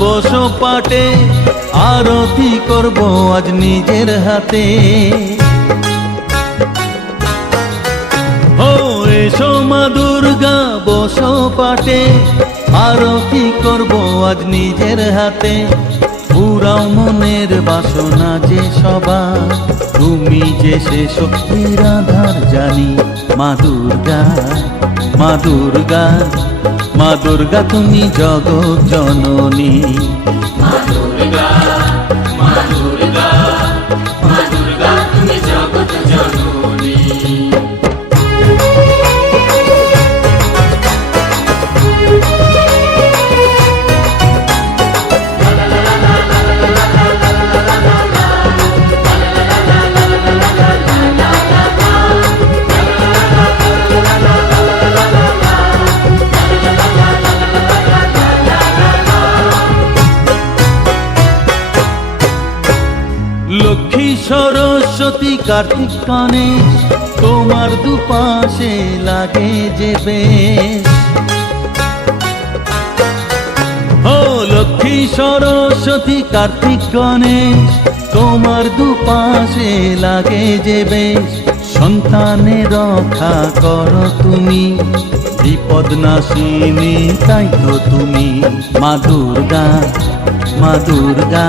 বসো পাটে, আরতি করব আজ নিজের হাতে। ও এসো মা দুর্গা, বসো পাটে, আরতি করব আজ নিজের হাতে। পুরাও মনের বাসনা যে সবা, তুমি যে সে শক্তির আধার জানি। মা দুর্গা মা দুর্গা। মা দুর্গা তুমি জগৎ জননী। সরস্বতী কার্তিক গণেশ তোমার দুপাশে লাগে যে বেশ। ও লক্ষ্মী সরস্বতী কার্তিক গণেশ তোমার দুপাশে লাগে যে বেশ। সন্তানের রক্ষা করো তুমি, বিপদ নাশিনী তাই তো তুমি। মা দুর্গা মা দুর্গা।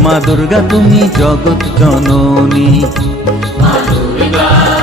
মা দুর্গা তুমি জগৎ জননী। দুর্গা।